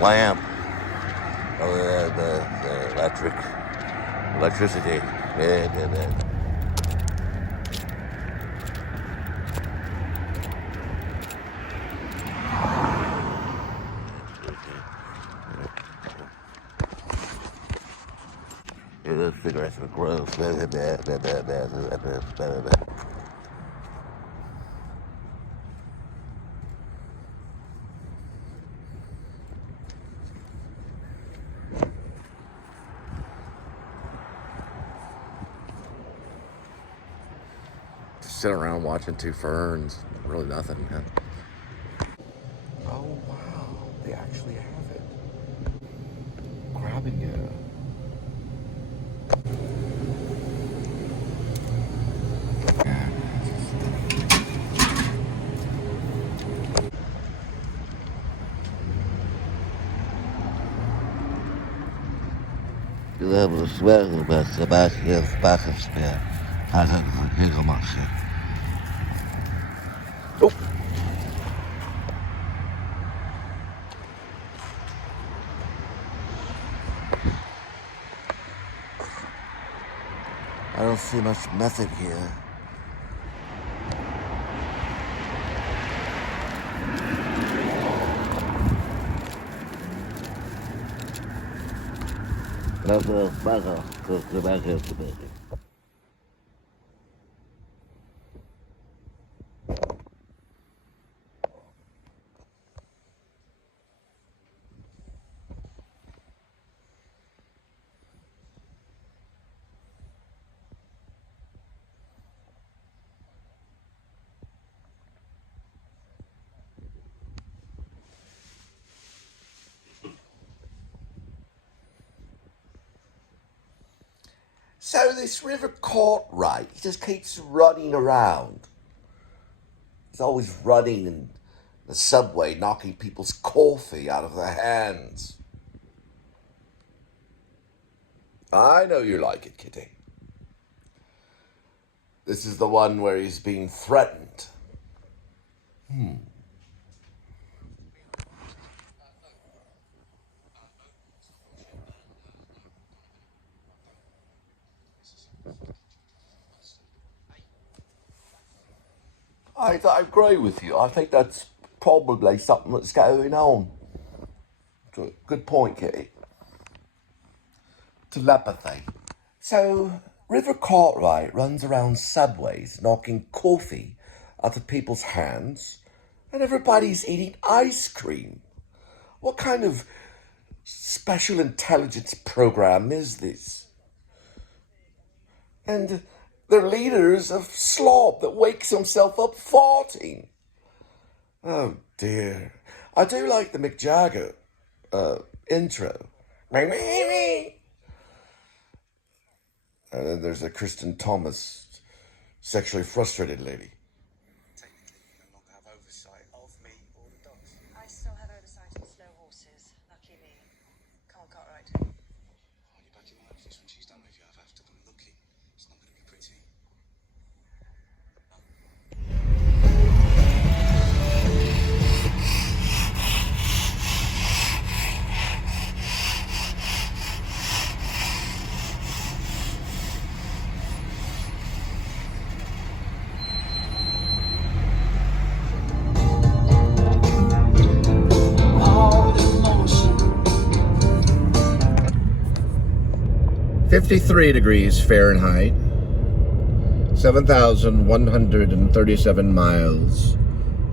lamp, electricity. The cigarettes were gross. Just sit around watching two ferns. Really nothing, man. Oh, wow. They actually have it. Grabbing it. We hebben een zwerver met Sebastian Spackenspel. Hij zegt een heel makkelijk. Oh. I don't see much method here. That's a bugger, because the back is the baby. So this River Cartwright, he just keeps running around. He's always running in the subway, knocking people's coffee out of their hands. I know you like it, Kitty. This is the one where he's being threatened. I agree with you. I think that's probably something that's going on. Good point, Kitty. Telepathy. So, River Cartwright runs around subways knocking coffee out of people's hands, and everybody's eating ice cream. What kind of special intelligence program is this? And their leader's a slob that wakes himself up farting. Oh dear. I do like the Mick Jagger intro. And then there's a Kristen Thomas sexually frustrated lady. No longer have oversight of me or the dogs. I still have oversight of slow horses. Lucky me. Cole Cartwright. Oh, you're back in my office when she's done with you. I've have to come looking. It's not going to be pretty. All emotion. 53 degrees Fahrenheit, 7,137 miles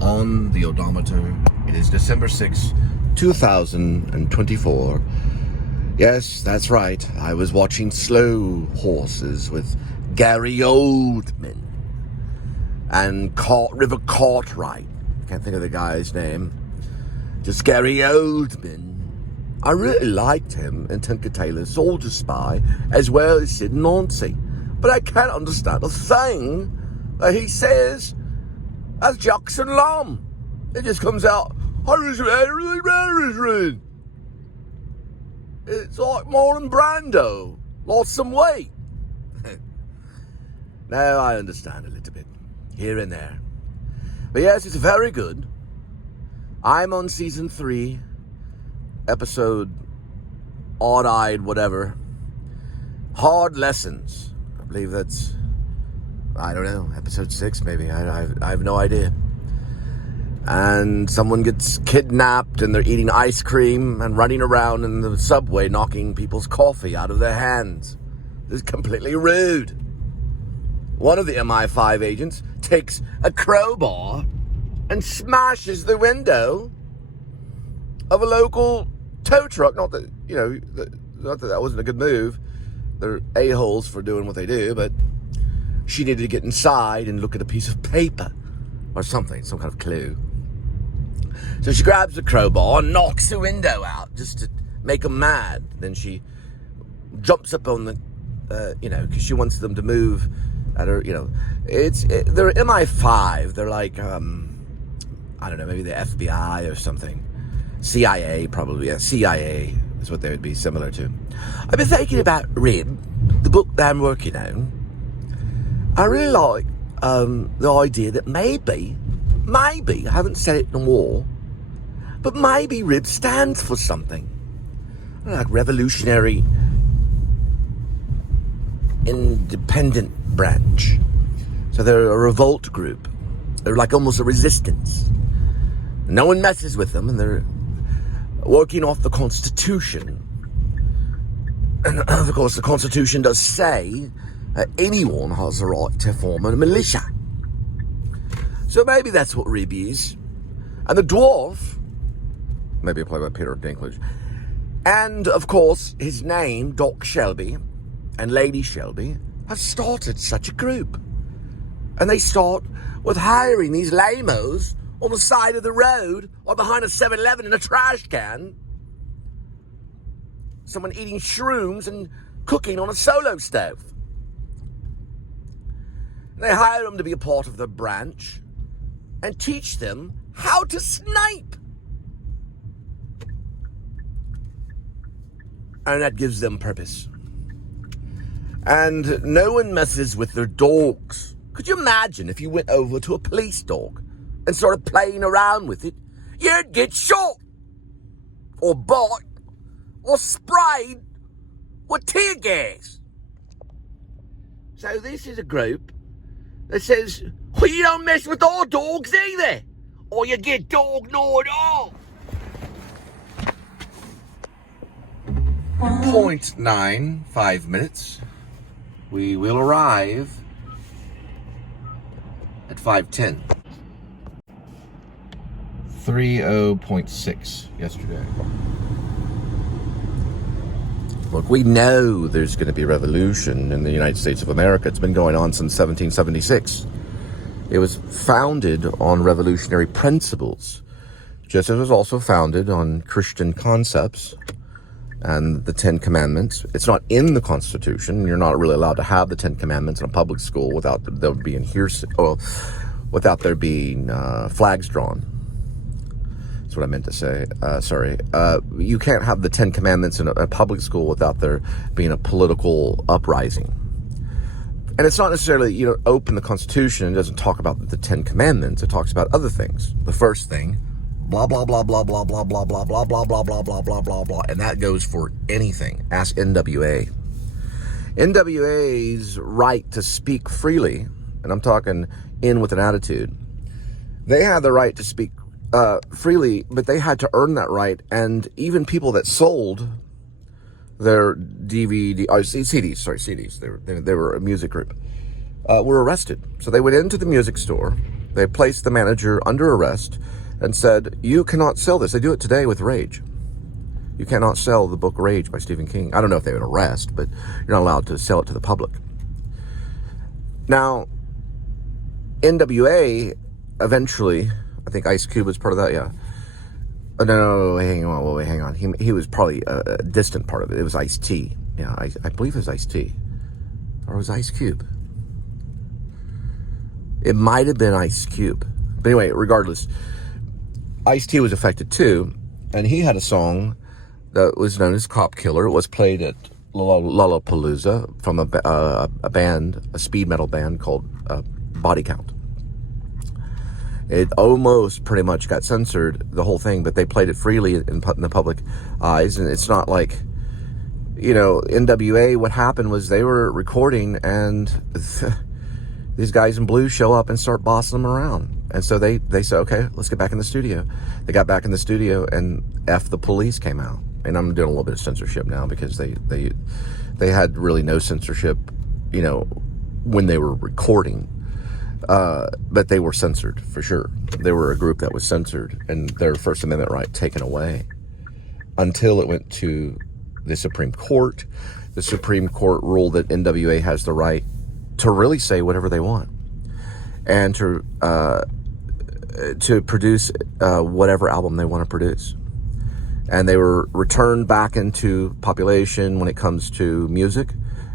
on the odometer. It is December 6, 2024. Yes, that's right. I was watching Slow Horses with Gary Oldman and River Cartwright. Can't think of the guy's name. Just Gary Oldman. I really liked him in Tinker Tailor Soldier Spy as well as Sid and Nancy. But I can't understand a thing that he says as Jackson Lamb. It just comes out. It's like Marlon Brando. Lost some weight. Now I understand a little bit. Here and there. But yes, it's very good. I'm on season 3, episode odd-eyed whatever. Hard Lessons. I believe that's, I don't know, episode 6 maybe. I have no idea. And someone gets kidnapped and they're eating ice cream and running around in the subway knocking people's coffee out of their hands. This is completely rude. One of the MI5 agents takes a crowbar and smashes the window of a local tow truck. Not that, not that wasn't a good move. They're a-holes for doing what they do, but she needed to get inside and look at a piece of paper or something, some kind of clue. So she grabs the crowbar and knocks the window out just to make them mad. Then she jumps up on the, because she wants them to move at her, they're MI5. They're like, I don't know, maybe the FBI or something. CIA, probably. Yeah, CIA is what they would be similar to. I've been thinking about Rib, the book that I'm working on. I really like the idea that maybe, I haven't said it in a war, but maybe Rib stands for something. Like revolutionary independent branch. So they're a revolt group. They're like almost a resistance. No one messes with them, and they're working off the Constitution. And of course, the Constitution does say anyone has the right to form a militia. So maybe that's what Rib is. And the dwarf, maybe played by Peter Dinklage, and of course, his name, Doc Shelby, and Lady Shelby, have started such a group. And they start with hiring these lamos on the side of the road or behind a 7-Eleven in a trash can. Someone eating shrooms and cooking on a solo stove. And they hire them to be a part of the branch and teach them how to snipe. And that gives them purpose. And no one messes with their dogs. Could you imagine if you went over to a police dog and started playing around with it? You'd get shot, or bought, or sprayed with tear gas. So this is a group that says, well, you don't mess with our dogs either, or you get dog gnawed off. 0.95 minutes. We will arrive at 5:10. 30.6 yesterday. Look, we know there's going to be a revolution in the United States of America. It's been going on since 1776. It was founded on revolutionary principles, just as it was also founded on Christian concepts and the 10 Commandments. It's not in the Constitution. You're not really allowed to have the 10 Commandments in a public school without there being without there being flags drawn. That's what I meant to say. You can't have the 10 Commandments in a public school without there being a political uprising. And it's not necessarily, open the Constitution. It doesn't talk about the 10 Commandments. It talks about other things. The first thing, blah, blah, blah, blah, blah, blah, blah, blah, blah, blah, blah, blah, blah, blah, blah, blah. And that goes for anything. Ask NWA. NWA's right to speak freely, and I'm talking in with an attitude, they had the right to speak freely, but they had to earn that right. And even people that sold their CDs, they were a music group, were arrested. So they went into the music store, they placed the manager under arrest and said, you cannot sell this. They do it today with Rage. You cannot sell the book Rage by Stephen King. I don't know if they would arrest, but you're not allowed to sell it to the public. Now, NWA eventually, I think Ice Cube was part of that, yeah. Oh, no, hang on. He was probably a distant part of it. It was Ice-T. Yeah, I believe it was Ice-T. Or it was Ice Cube. It might have been Ice Cube. But anyway, regardless, Ice-T was affected too, and he had a song that was known as Cop Killer. It was played at Lollapalooza from a band, a speed metal band called Body Count. It almost pretty much got censored, the whole thing, but they played it freely in the public eyes. And it's not like, you know, NWA, what happened was they were recording and these guys in blue show up and start bossing them around. And so they said, okay, let's get back in the studio. They got back in the studio and F the Police came out. And I'm doing a little bit of censorship now because they had really no censorship, you know, when they were recording. But they were censored for sure. They were a group that was censored and their First Amendment right taken away until it went to the Supreme Court. The Supreme Court ruled that NWA has the right to really say whatever they want and to produce whatever album they want to produce. And they were returned back into population when it comes to music,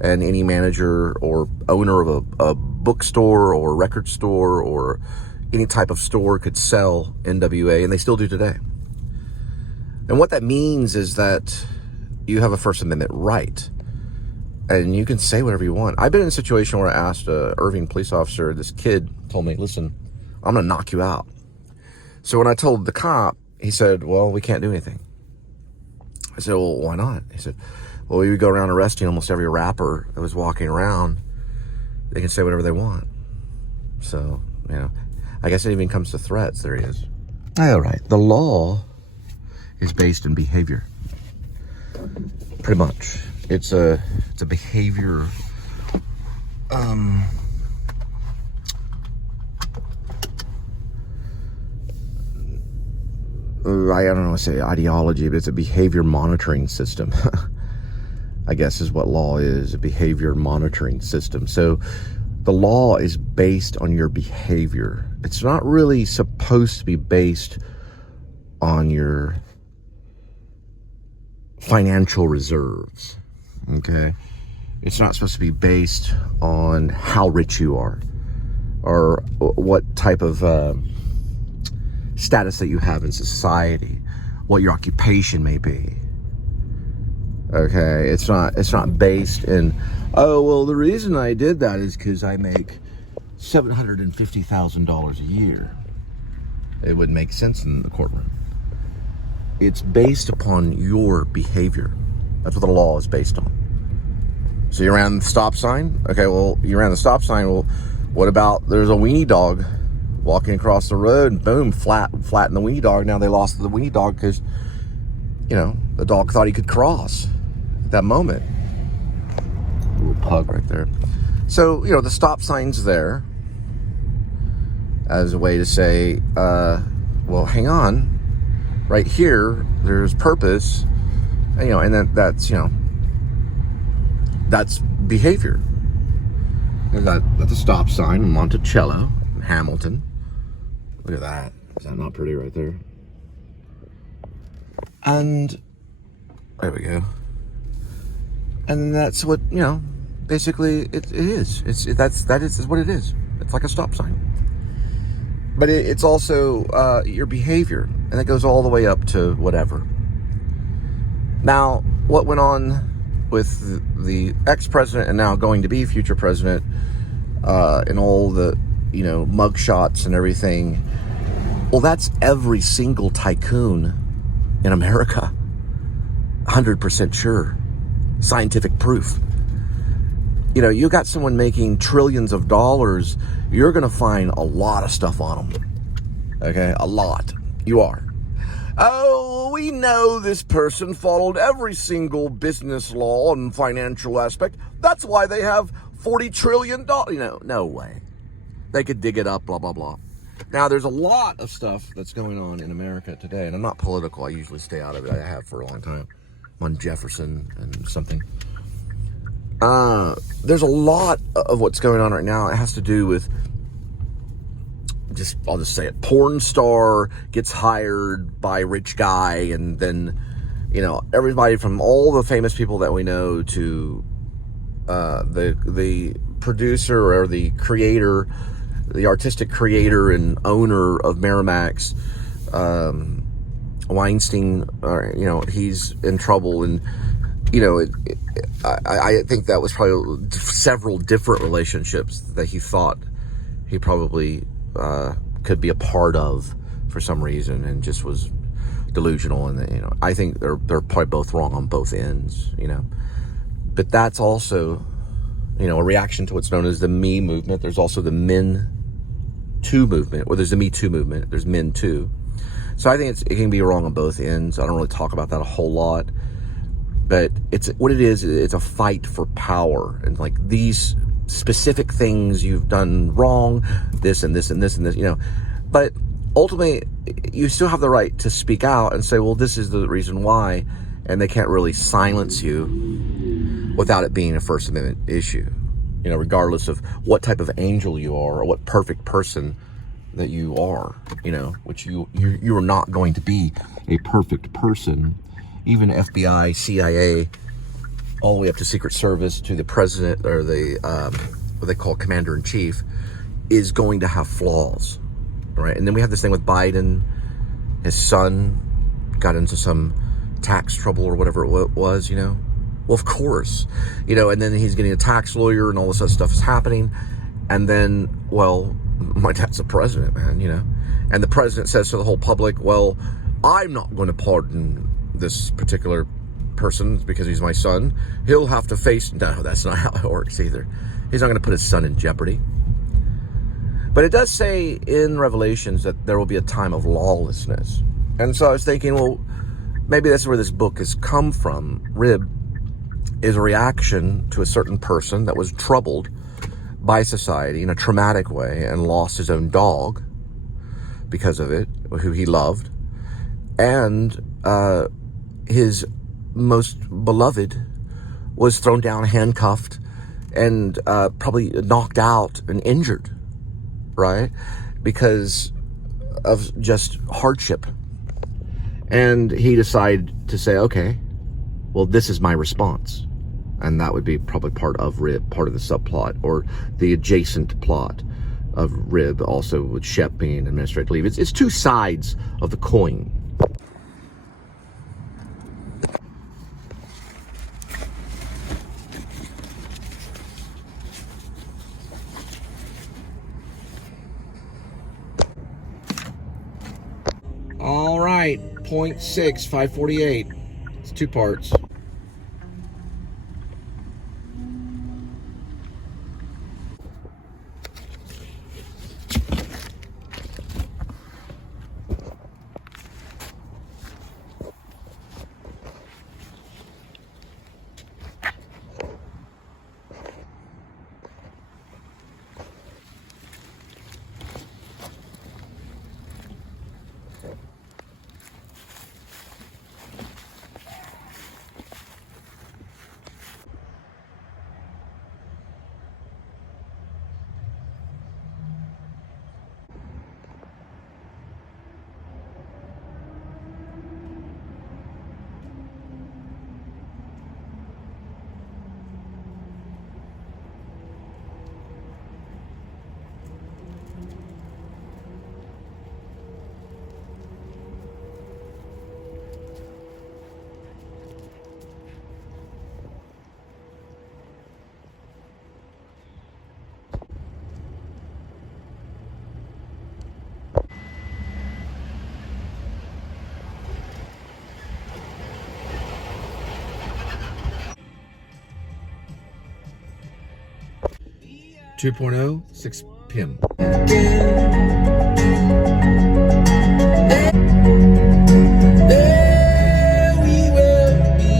and any manager or owner of a bookstore or record store or any type of store could sell NWA, and they still do today. And what that means is that you have a First Amendment right, and you can say whatever you want. I've been in a situation where I asked a Irving police officer, this kid told me, listen, I'm going to knock you out. So when I told the cop, he said, well, we can't do anything. I said, well, why not? He said, well, we would go around arresting almost every rapper that was walking around. They can say whatever they want. So, you know, I guess it even comes to threats. There he is. All right. The law is based in behavior. Pretty much. It's a behavior, I don't know, say ideology, but it's a behavior monitoring system. I guess is what law is, a behavior monitoring system. So the law is based on your behavior. It's not really supposed to be based on your financial reserves, okay? It's not supposed to be based on how rich you are or what type of status that you have in society, what your occupation may be. Okay, it's not based in, oh, well, the reason I did that is because I make $750,000 a year. It wouldn't make sense in the courtroom. It's based upon your behavior. That's what the law is based on. So you ran the stop sign? Okay, well, you ran the stop sign. Well, what about there's a weenie dog walking across the road and boom, flatten the weenie dog. Now they lost the weenie dog because, you know, the dog thought he could cross at that moment. A little pug right there. So, you know, the stop sign's there as a way to say, well, hang on. Right here, there's purpose, you know, and then that's, you know, that's behavior. And that's a stop sign in Monticello, in Hamilton. Look at that. Is that not pretty right there? And there we go. And that's what, you know, basically it is. That is what it is. It's like a stop sign. But it's also your behavior, and it goes all the way up to whatever. Now, what went on with the ex-president and now going to be future president, and all the, you know, mugshots and everything, well, that's every single tycoon in America. 100% sure. Scientific proof. You know, you got someone making trillions of dollars, you're going to find a lot of stuff on them. Okay? A lot. You are. Oh, we know this person followed every single business law and financial aspect. That's why they have $40 trillion. You know, no way. They could dig it up, blah, blah, blah. Now, there's a lot of stuff that's going on in America today, and I'm not political. I usually stay out of it. I have for a long time. I'm on Jefferson and something. There's a lot of what's going on right now. It has to do with I'll just say it. Porn star gets hired by rich guy, and then, you know, everybody from all the famous people that we know to the producer or the creator, the artistic creator and owner of Miramax, Weinstein, you know, he's in trouble. And, you know, I think that was probably several different relationships that he thought he probably could be a part of for some reason and just was delusional. And, you know, I think they're probably both wrong on both ends, you know. But that's also, you know, a reaction to what's known as the Me movement. There's also the Men Too movement, or there's the Me Too movement. There's Men Too. So I think it can be wrong on both ends. I don't really talk about that a whole lot. But it's what it is. It's a fight for power. And like these specific things you've done wrong, this and this and this and this, you know. But ultimately, you still have the right to speak out and say, well, this is the reason why. And they can't really silence you without it being a First Amendment issue. You know, regardless of what type of angel you are or what perfect person that you are, you know, which you are not going to be a perfect person. Even FBI, CIA, all the way up to Secret Service, to the president, or the, what they call commander-in-chief, is going to have flaws, right? And then we have this thing with Biden. His son got into some tax trouble or whatever it was, you know? Well, of course, you know, and then he's getting a tax lawyer and all this other stuff is happening. And then, well, my dad's the president, man, you know? And the president says to the whole public, well, I'm not going to pardon this particular person because he's my son. He'll have to face... No, that's not how it works either. He's not going to put his son in jeopardy. But it does say in Revelations that there will be a time of lawlessness. And so I was thinking, well, maybe that's where this book has come from. Rib is a reaction to a certain person that was troubled by society in a traumatic way and lost his own dog because of it, who he loved. And his most beloved was thrown down, handcuffed, and probably knocked out and injured, right? Because of just hardship. And he decided to say, okay, well, this is my response. And that would be probably part of Rib, part of the subplot, or the adjacent plot of Rib, also with Shep being administrative leave. It's two sides of the coin. All right, 0.6, 548. It's 2 parts. .2.0, 6 p.m. There we will be.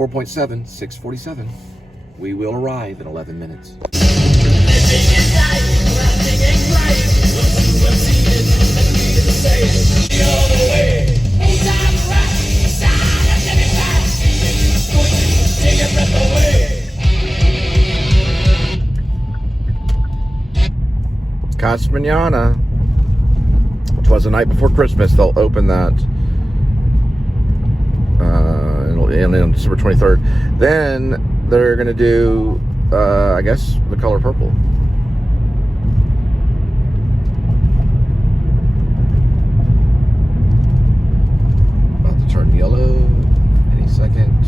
4.7, 6:47. We will arrive in 11 minutes. Casa Mañana. Twas the night before Christmas. They'll open that on December 23rd. Then they're going to do, I guess, the color purple. About to turn yellow any second.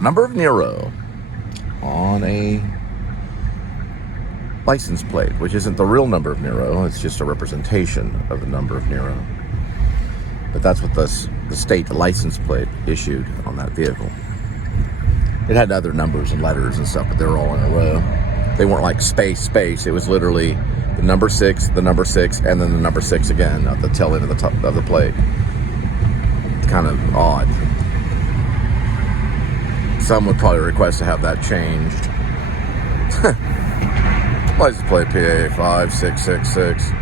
Number of Nero on a license plate, which isn't the real number of Nero, it's just a representation of the number of Nero. But that's what the state license plate issued on that vehicle. It had other numbers and letters and stuff, but they were all in a row. They weren't like space. It was literally the number 6, and then the number 6 again at the tail end of the top of the plate. It's kind of odd. Some would probably request to have that changed. License plate PA 5666.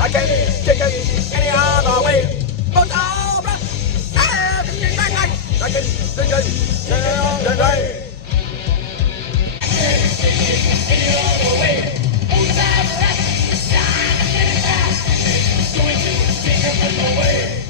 I can't take it any other way. Motorbreath, everything I like. I can't take it any other way. Any other way. Motorbreath, going to take it away.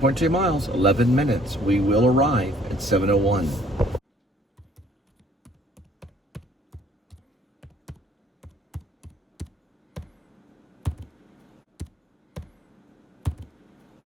.2 miles, 11 minutes. We will arrive at 7:01.